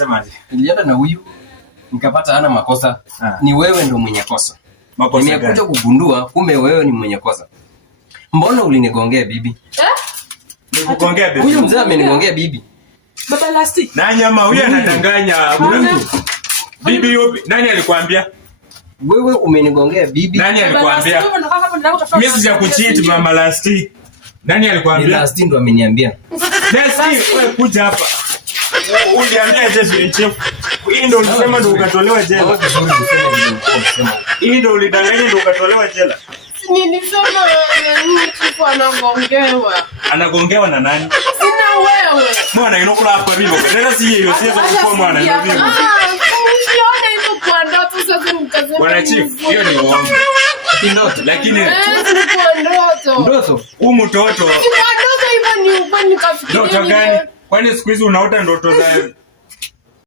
Unasemaje? Nilienda na huyu nikapata hana makosa. Ni wewe ndo mwenye kosa. Nimekuja kugundua kumbe wewe ni mwenye kosa. Mbona ulinigongea bibi? Nikugongea bibi. Huyu mzee amenigongea bibi. Baba Lasti. Na nyama huyu anadanganya. Bibi yupi? Nani alikwambia? Wewe umenigongea bibi. Nani alikwambia? Mimi sijakucheat mama Lasti. Nani alikwambia? Ni Lasti ndo ameniambia. Lasti, wewe kuja hapa. Uliambia je chef. Hii ndo ulisema ndo ukatolewa jela. Hii ndo ulidanganya ndo ukatolewa jela. Nilisema mtu anagongewa. Anagongewa na nani? Sina wewe. Mwana inokula hapa bibi. Nenda si hiyo sio kwa mwana ndio bibi. Usione hizo kwa ndoto sasa mkaze. Bwana chief, hiyo ni uongo. Ndoto Lakini ndoto. Mtoto. Ndoto hivyo ni ukweli kafikiria. Ndoto gani? Kwani siku hizi unaota ndoto za